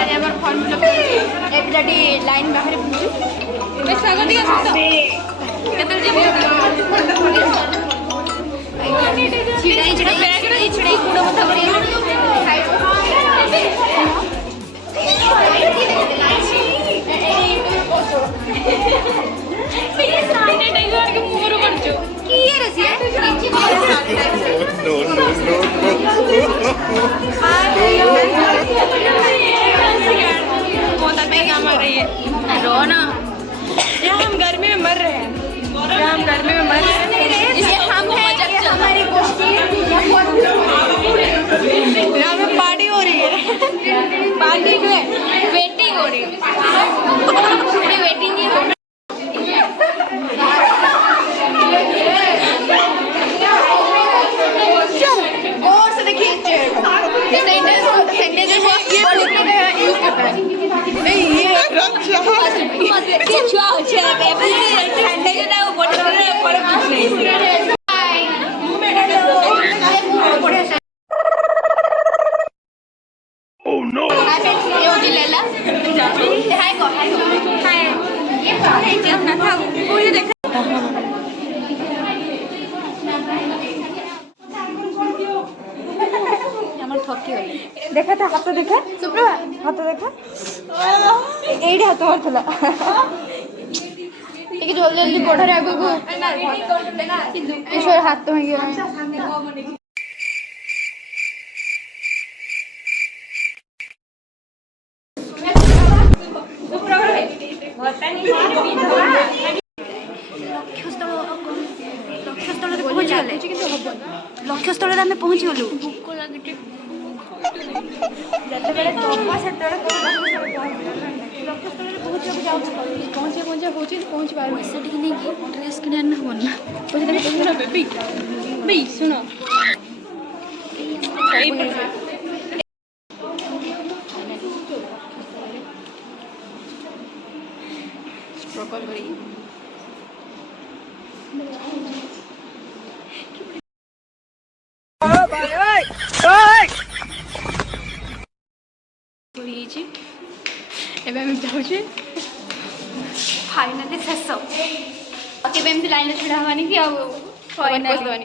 form fill up ए पिलाटी लाइन बाहर पूछू मैं स्वागत दिया सकता केतल जे छिड़ाई छिड़ाई बैग रे छिड़ाई गुड़ मथा करी ये सामने टाइगर के मुंह रो करजो की ये रसिया रोना हम गर्मी में मर रहे हैं हम गर्मी में मर रहे हैं जिसे हम हैं हमारी यहाँ पे पार्टी हो रही है पार्टी में वेटिंग हो रही है वेटिंग ही हो गौर से देखिए नहीं ये देखा था हाथ देखा सुप्रभा हाथ देखा एडी हाथ मारथला एक जल्दी जल्दी पढ़रे आगो को ईश्वर हाथ तो भांगी लक्ष्यस्थल आम पहुँची गलु भोक लगे जितेबाला दबा से पहुँचे पहुँची पार पैसा टी नहीं कि ड्रेस कि हम ना बेबी शुण स्ट्रगल करी फाइनाली शेष के लाइन छड़ा हवानी कि फाइनाली